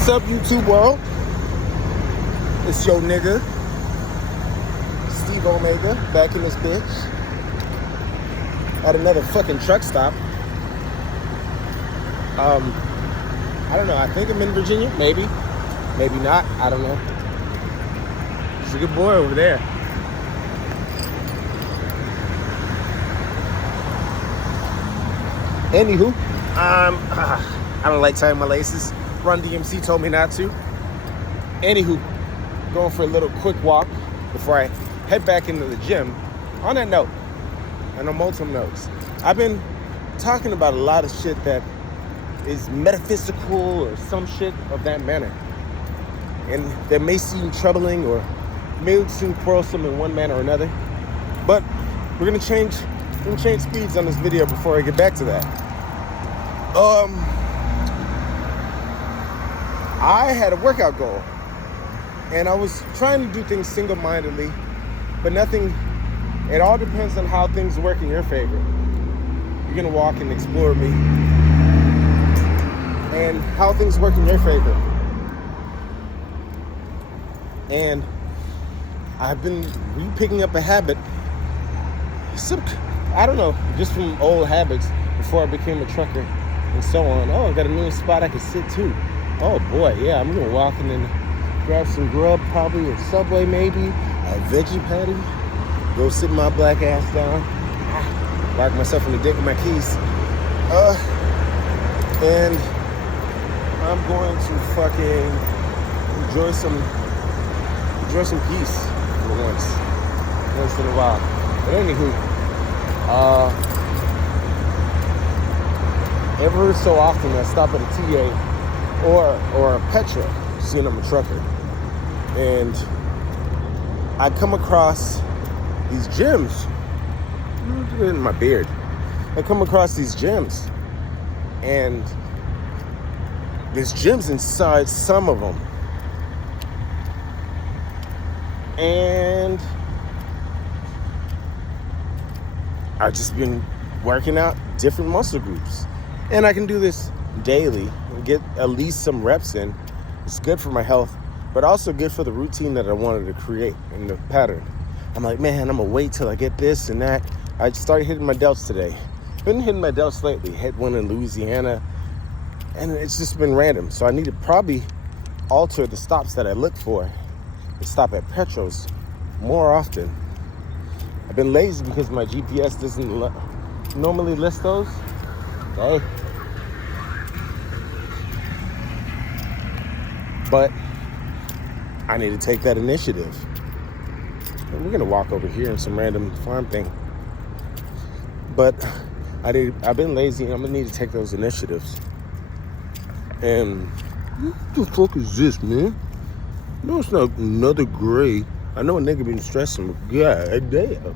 What's up, YouTube world? It's your nigga, Steve Omega, back in this bitch. At another fucking truck stop. I don't know, I think I'm in Virginia, maybe. Maybe not, I don't know. There's a good boy over there. Anywho, I don't like tying my laces. Run DMC told me not to. Anywho, going for a little quick walk before I head back into the gym. On that note, and on multiple notes, I've been talking about a lot of shit that is metaphysical or some shit of that manner. And that may seem troubling or may seem quarrelsome in one manner or another. But we're gonna change speeds on this video before I get back to that. I had a workout goal, and I was trying to do things single-mindedly, but it all depends on how things work in your favor. You're gonna walk and explore me, and how things work in your favor. And I've been picking up a habit, I don't know, just from old habits before I became a trucker and so on. Oh, I got a new spot I can sit too. Oh boy, yeah, I'm gonna walk and then grab some grub, probably a Subway maybe, a veggie patty, go sit my black ass down, bark myself in the dick with my keys. And I'm going to fucking enjoy some peace for once in a while. But anywho, every so often I stop at a TA or a Petro, seeing I'm a trucker, and I come across these gyms. In my beard, I come across these gyms, and there's gyms inside some of them, and I've just been working out different muscle groups. And I can do this daily and get at least some reps in. It's good for my health, but also good for the routine that I wanted to create in the pattern. I'm like, man, I'm gonna wait till I get this and that. I started hitting my delts today. Been hitting my delts lately. Hit one in Louisiana, and it's just been random. So I need to probably alter the stops that I look for and stop at Petros more often. I've been lazy because my GPS doesn't normally list those. Hey. But I need to take that initiative. And we're gonna walk over here in some random farm thing. But I've been lazy, and I'm gonna need to take those initiatives. And what the fuck is this, man? No, it's not another gray. I know a nigga been stressing, but god damn.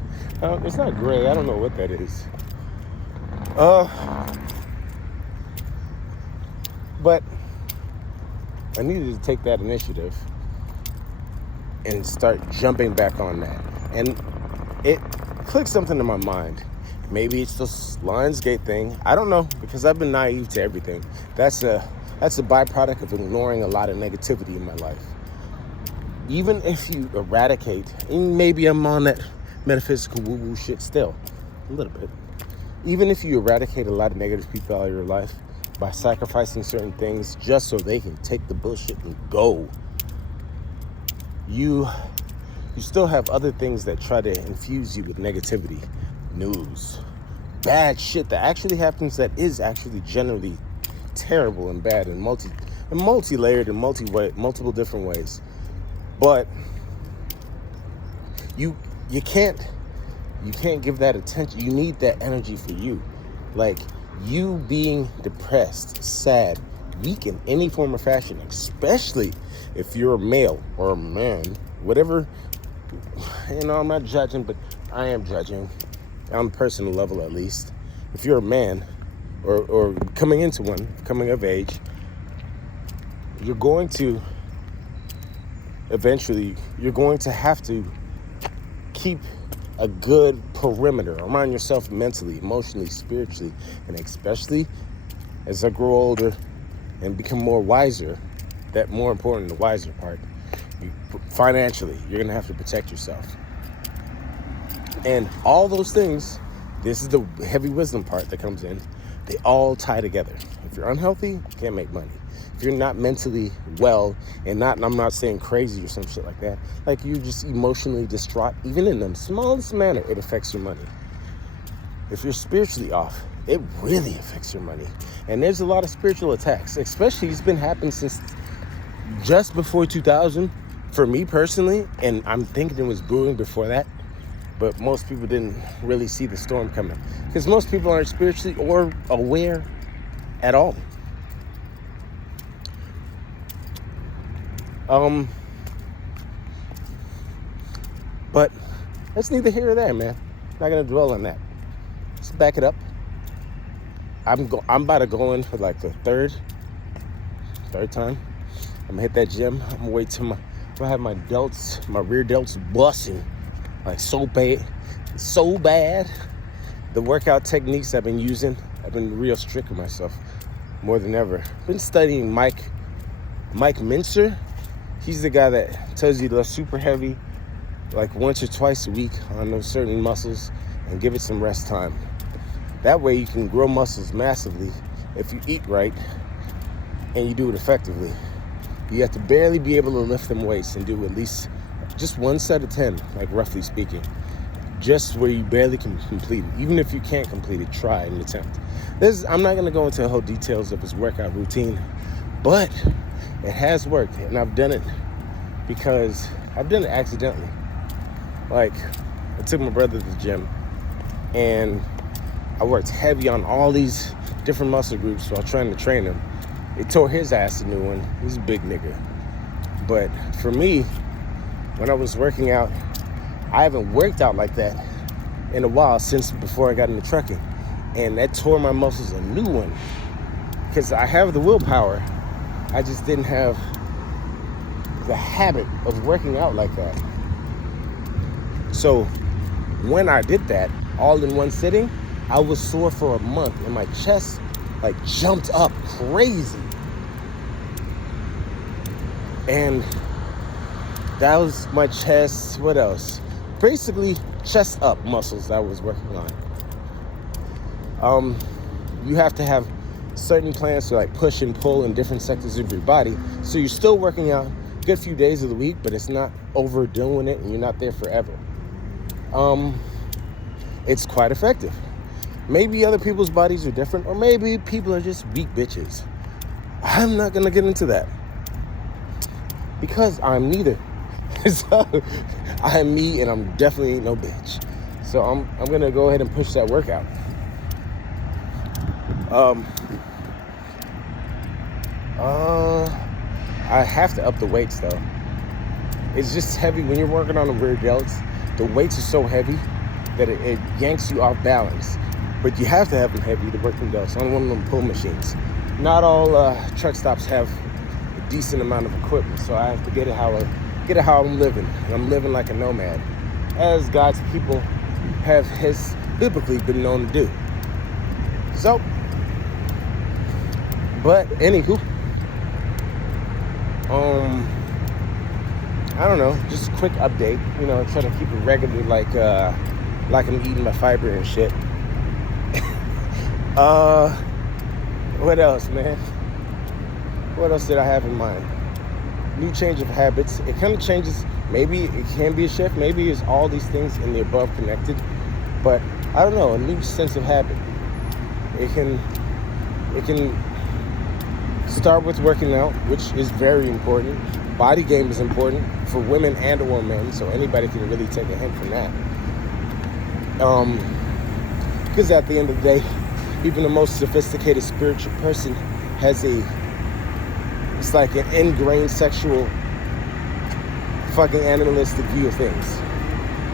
It's not gray. I don't know what that is. But I needed to take that initiative and start jumping back on that. And it clicked something in my mind. Maybe it's the Lionsgate thing. I don't know, because I've been naive to everything. That's a byproduct of ignoring a lot of negativity in my life. Even if you eradicate, and maybe I'm on that metaphysical woo-woo shit still, a little bit. Even if you eradicate a lot of negative people out of your life by sacrificing certain things just so they can take the bullshit and go, you still have other things that try to infuse you with negativity, news, bad shit that actually happens that is actually generally terrible and bad and multi-layered in multiple different ways. But you can't give that attention. You need that energy for you. Like, you being depressed, sad, weak in any form or fashion, especially if you're a male or a man, whatever. I'm not judging, but I am judging on a personal level, at least. If you're a man or coming of age, you're going to have to keep a good perimeter around yourself mentally, emotionally, spiritually, and especially as I grow older and become more wiser, that more important, the wiser part, financially, you're going to have to protect yourself. And all those things, this is the heavy wisdom part that comes in. They all tie together. If you're unhealthy, you can't make money. If you're not mentally well and I'm not saying crazy or some shit like that, like you're just emotionally distraught, even in the smallest manner, it affects your money. If you're spiritually off, it really affects your money. And there's a lot of spiritual attacks, especially it's been happening since just before 2000 for me personally, and I'm thinking it was brewing before that. But most people didn't really see the storm coming because most people aren't spiritually or aware at all. But that's neither here or there, man. Not gonna dwell on that. Let's back it up. I'm about to go in for like the third time. I'm gonna hit that gym. I'm gonna wait till I'm gonna have my rear delts busting. Like so bad. The workout techniques I've been using, I've been real strict with myself more than ever. Been studying Mike Mincer. He's the guy that tells you to lift super heavy, like once or twice a week on those certain muscles and give it some rest time. That way you can grow muscles massively if you eat right and you do it effectively. You have to barely be able to lift them weights and do at least just 1 set of 10, like roughly speaking, just where you barely can complete it. Even if you can't complete it, try and attempt. I'm not going to go into the whole details of his workout routine, but it has worked, and I've done it because I've done it accidentally. Like, I took my brother to the gym, and I worked heavy on all these different muscle groups while trying to train him. It tore his ass a new one. He's a big nigga. But for me, when I was working out, I haven't worked out like that in a while since before I got into trucking. And that tore my muscles a new one. Because I have the willpower. I just didn't have the habit of working out like that. So when I did that, all in one sitting, I was sore for a month and my chest like jumped up crazy. And that was my chest. What else? Basically, chest up muscles that I was working on. You have to have certain plans to like push and pull in different sectors of your body. So you're still working out a good few days of the week, but it's not overdoing it and you're not there forever. It's quite effective. Maybe other people's bodies are different, or maybe people are just weak bitches. I'm not gonna get into that because I'm neither. So I'm me, and I'm definitely ain't no bitch. So I'm gonna go ahead and push that workout. I have to up the weights though. It's just heavy when you're working on the rear delts. The weights are so heavy that it yanks you off balance. But you have to have them heavy to work them delts on one of them pull machines. Not all truck stops have a decent amount of equipment, so I have to get it how I'm living. I'm living like a nomad, as God's people have biblically been known to do. So, but anywho, I don't know, just a quick update. You know, trying to keep it regular, like I'm eating my fiber and shit. What else, man? What else did I have in mind? New change of habits. It kind of changes. Maybe it can be a shift. Maybe it's all these things in the above connected. But I don't know. A new sense of habit. It can start with working out, which is very important. Body game is important for women and or men, so anybody can really take a hint from that. Because at the end of the day, even the most sophisticated spiritual person has it's like an ingrained sexual fucking animalistic view of things.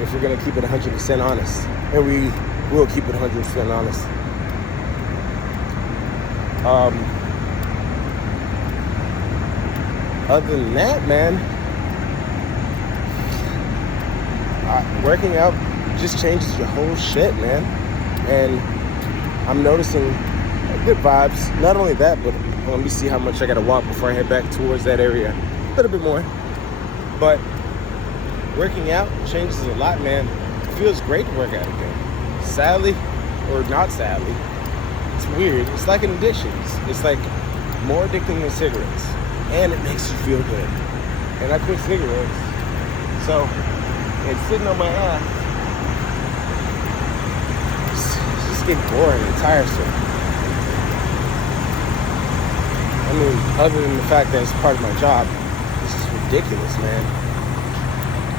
If we're gonna keep it 100% honest, and we will keep it 100% honest. Other than that, man, working out just changes your whole shit, man. And I'm noticing good vibes. Not only that, but Well, let me see how much I gotta walk before I head back towards that area. A little bit more. But working out changes a lot, man. It feels great to work out again. Sadly, or not sadly, it's weird. It's like an addiction. It's like more addicting than cigarettes. And it makes you feel good. And I quit cigarettes. So, it's sitting on my ass. It's just getting boring and tiresome. I mean, other than the fact that it's part of my job, it's just ridiculous, man.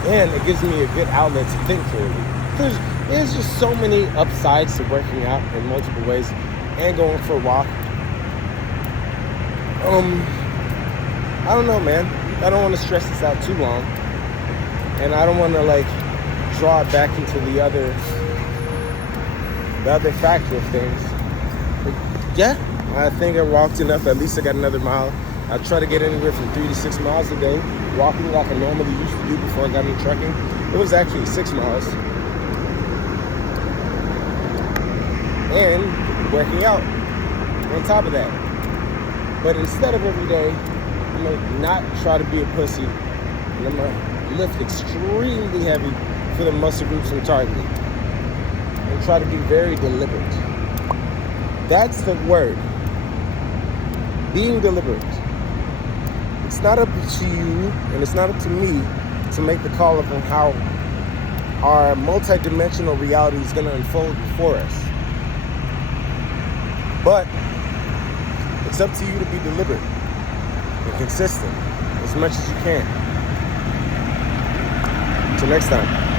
And it gives me a good outlet to think clearly. There's just so many upsides to working out in multiple ways and going for a walk. I don't know, man. I don't want to stress this out too long. And I don't want to, like, draw it back into the other factor of things. But yeah, I think I walked enough. At least I got another mile. I try to get anywhere from 3 to 6 miles a day, walking like I normally used to do before I got into trucking. It was actually 6 miles. And working out on top of that. But instead of every day, I'm going to not try to be a pussy. And I'm going to lift extremely heavy for the muscle groups I'm targeting. And try to be very deliberate. That's the word. Being deliberate. It's not up to you, and it's not up to me to make the call of how our multi-dimensional reality is going to unfold before us. But it's up to you to be deliberate and consistent as much as you can. Until next time.